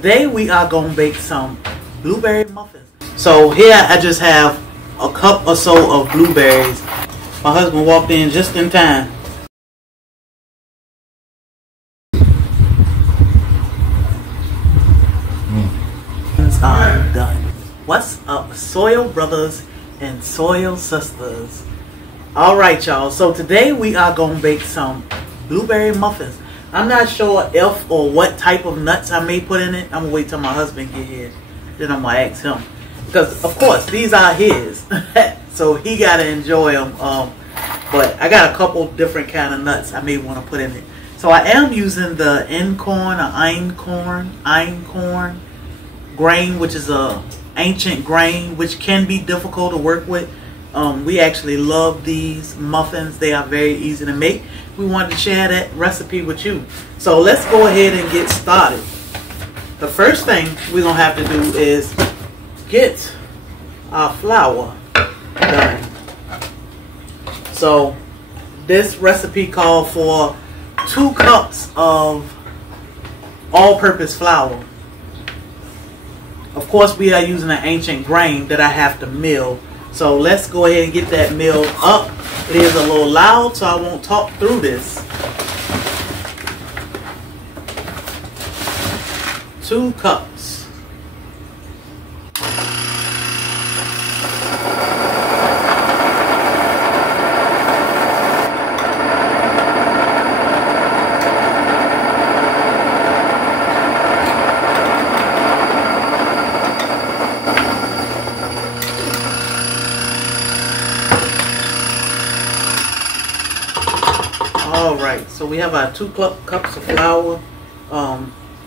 Today we are going to bake some blueberry muffins. So here I just have a cup or so of blueberries. My husband walked in just in time. I'm done. What's up, Soil brothers and Soil sisters? Alright y'all, so today we are going to bake some blueberry muffins. I'm not sure if or what type of nuts I may put in it. I'm going to wait till my husband get here. Then I'm going to ask him. Because, of course, these are his. So he got to enjoy them. But I got a couple different kind of nuts I may want to put in it. So I am using the Einkorn grain, which is a ancient grain, which can be difficult to work with. We actually love these muffins. They are very easy to make. We wanted to share that recipe with you. So let's go ahead and get started. The first thing we're going to have to do is get our flour done. So this recipe called for 2 cups of all-purpose flour. Of course, we are using an ancient grain that I have to mill. So let's go ahead and get that milled up. It is a little loud, so I won't talk through this. 2 cups. Alright, so we have our 2 cups of flour.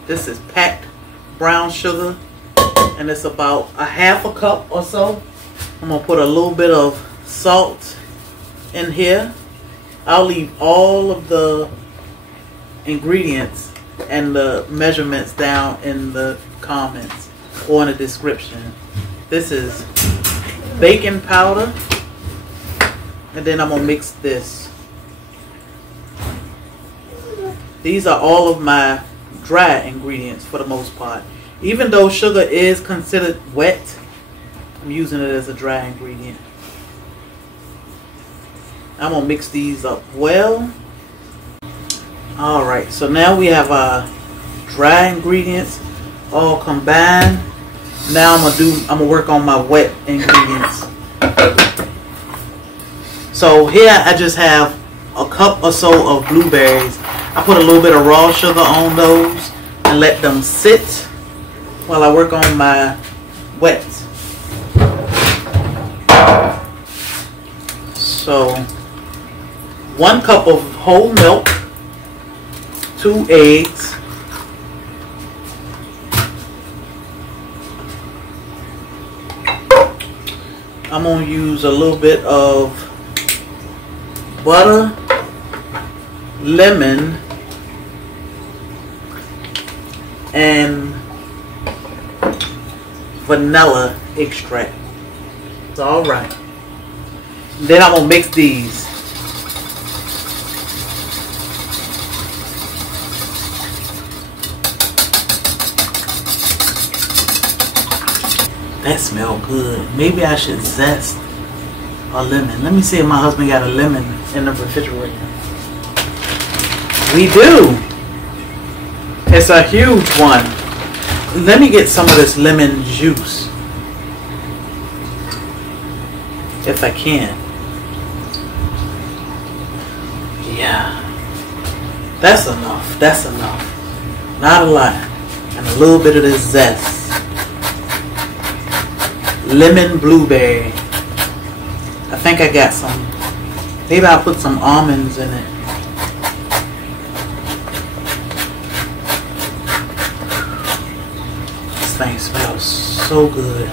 This is packed brown sugar, and it's about a half a cup or so. I'm going to put a little bit of salt in here. I'll leave all of the ingredients and the measurements down in the comments or in the description. This is baking powder, and then I'm going to mix this. These are all of my dry ingredients for the most part. Even though sugar is considered wet, I'm using it as a dry ingredient. I'm going to mix these up well. Alright, so now we have our dry ingredients all combined. Now I'm going to work on my wet ingredients. So here I just have a cup or so of blueberries. I put a little bit of raw sugar on those and let them sit while I work on my wets. So 1 cup of whole milk, 2 eggs, I'm going to use a little bit of butter, lemon, and vanilla extract. It's alright. Then I'm going to mix these. That smells good. Maybe I should zest a lemon. Let me see if my husband got a lemon in the refrigerator. We do. It's a huge one. Let me get some of this lemon juice, if I can. Yeah. That's enough. That's enough. Not a lot. And a little bit of this zest. Lemon blueberry. I think I got some. Maybe I'll put some almonds in it. This thing smells so good.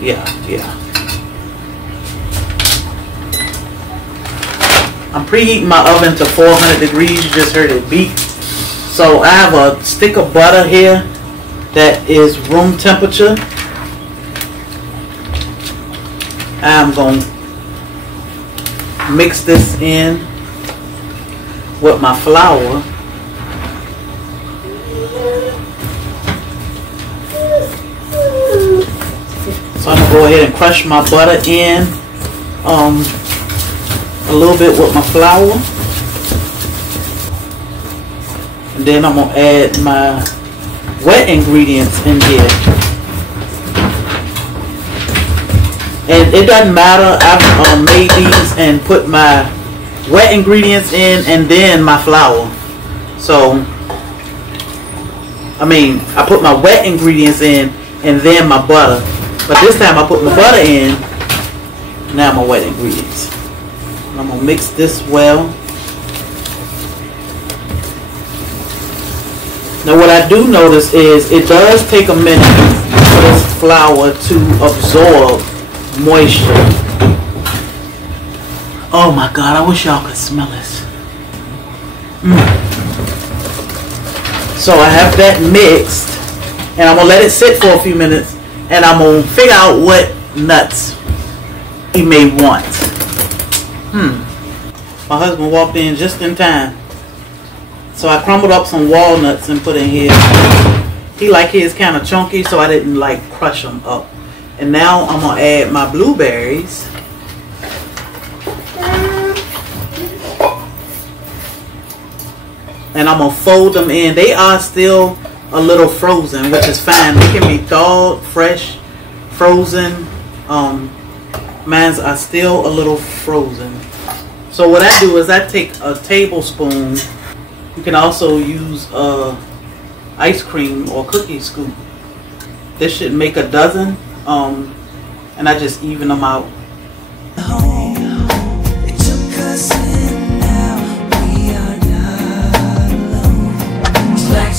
Yeah. I'm preheating my oven to 400 degrees. You just heard it beep. So I have a stick of butter here that is room temperature. I'm going to mix this in with my flour. So I'm gonna go ahead and crush my butter in a little bit with my flour, and then I'm gonna add my wet ingredients in here. And it doesn't matter, I've made these and put my wet ingredients in and then my flour. So I mean, I put my wet ingredients in and then my butter, but this time I put my butter in, now my wet ingredients. And I'm gonna mix this well. Now what I do notice is it does take a minute for this flour to absorb moisture. Oh my God, I wish y'all could smell this. So I have that mixed, and I'm gonna let it sit for a few minutes, and I'm gonna figure out what nuts he may want. My husband walked in just in time. So I crumbled up some walnuts and put in here. He like his kind of chunky, so I didn't like crush them up. And now I'm gonna add my blueberries. And I'm gonna fold them in. They are still a little frozen, which is fine. They can be thawed, fresh, frozen. Mine are still a little frozen. So what I do is I take a tablespoon. You can also use ice cream or cookie scoop. This should make a dozen. And I just even them out.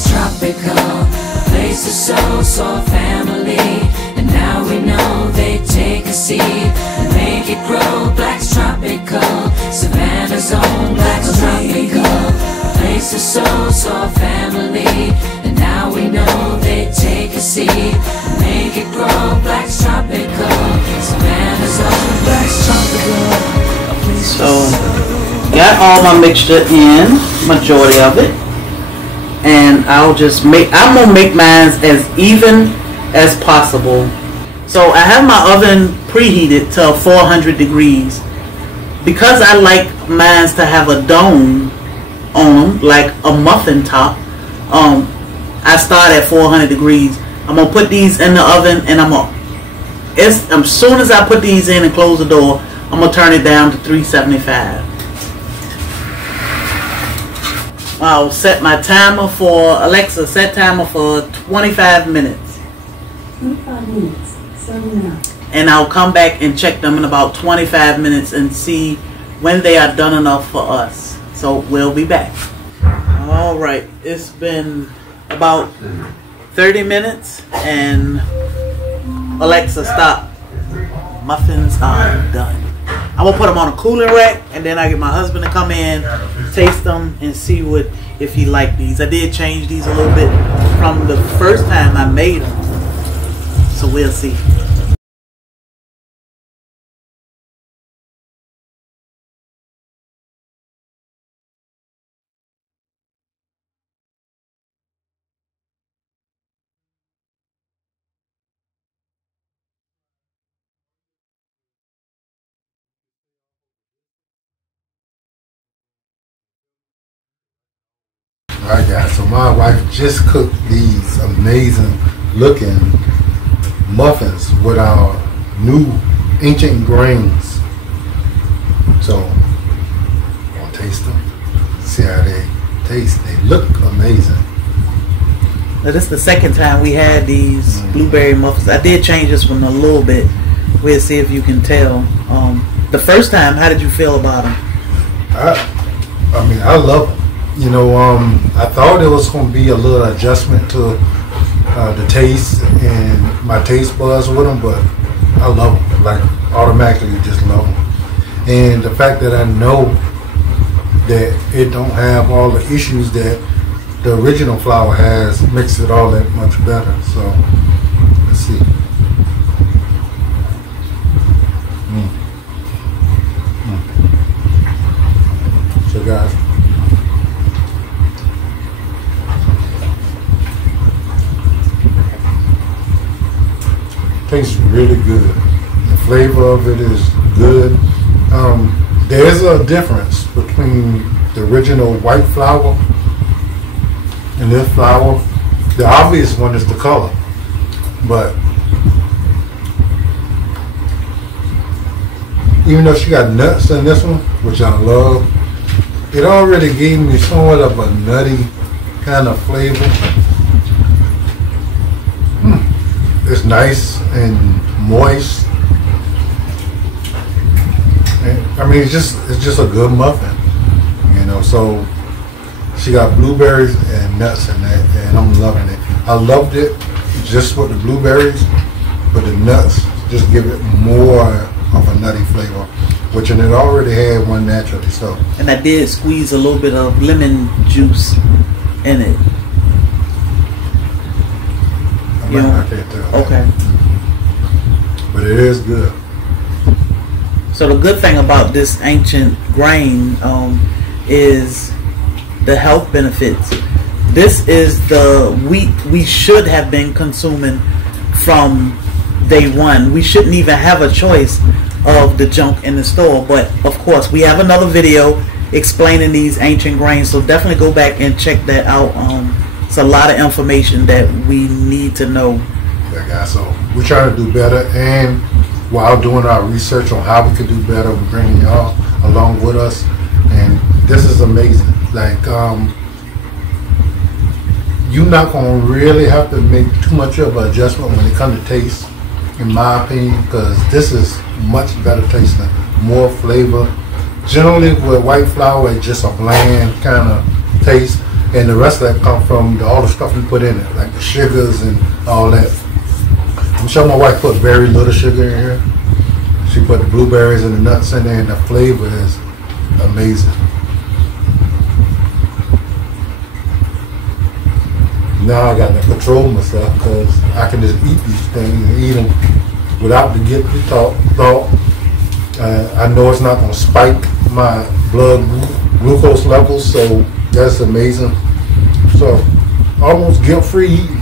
Tropical, place to SoilFamily, and now we know they take a seed and make it grow. Black's tropical, Savannah's own. Black's tropical, place to SoilFamily, and now we know they take a seed and make it grow. Black's tropical, Savannah's own. Black's tropical. So got all my mixture in, majority of it. And I'm gonna make mine as even as possible. So I have my oven preheated to 400 degrees. Because I like mine to have a dome on them, like a muffin top, I start at 400 degrees. I'm gonna put these in the oven, and as soon as I put these in and close the door, I'm gonna turn it down to 375. I'll set my timer for, Alexa, set timer for 25 minutes. 25 minutes, 7 now. And I'll come back and check them in about 25 minutes and see when they are done enough for us. So we'll be back. All right, it's been about 30 minutes and Alexa, stop. Muffins are done. I'm gonna put them on a cooling rack, and then I get my husband to come in, taste them, and see if he liked these. I did change these a little bit from the first time I made them, so we'll see. Alright guys, so my wife just cooked these amazing looking muffins with our new ancient grains. So, I'm gonna taste them, see how they taste. They look amazing. Now this is the second time we had these blueberry muffins. I did change this one a little bit. We'll see if you can tell. The first time, how did you feel about them? I mean, I love them. You know, I thought it was going to be a little adjustment to the taste and my taste buds with them, but I love them. Like, automatically just love them. And the fact that I know that it don't have all the issues that the original flour has makes it all that much better. So, let's see. guys. Tastes really good. The flavor of it is good. There's a difference between the original white flour and this flour. The obvious one is the color, but even though she got nuts in this one, which I love, it already gave me somewhat of a nutty kind of flavor. It's nice and moist. And, I mean, it's just a good muffin, you know. So she got blueberries and nuts in it, and I'm loving it. I loved it just with the blueberries, but the nuts just give it more of a nutty flavor, which and it already had one naturally. So, and I did squeeze a little bit of lemon juice in it. I can't tell. Okay. But it is good. So the good thing about this ancient grain is the health benefits. This is the wheat we should have been consuming from day one. We shouldn't even have a choice of the junk in the store. But of course, we have another video explaining these ancient grains. So definitely go back and check that out. It's a lot of information that we need to know. Yeah, guys. So we're trying to do better, and while doing our research on how we could do better, we're bringing y'all along with us, and this is amazing. Like, you're not gonna really have to make too much of an adjustment when it comes to taste, in my opinion, because this is much better tasting, more flavor. Generally, with white flour, it's just a bland kind of taste. And the rest of that comes from all the stuff we put in it, like the sugars and all that. I'm sure my wife put very little sugar in here. She put the blueberries and the nuts in there, and the flavor is amazing. Now I got to control myself because I can just eat these things and eat them without the guilty thought. I know it's not going to spike my blood glucose levels, so that's amazing. So almost guilt-free eating.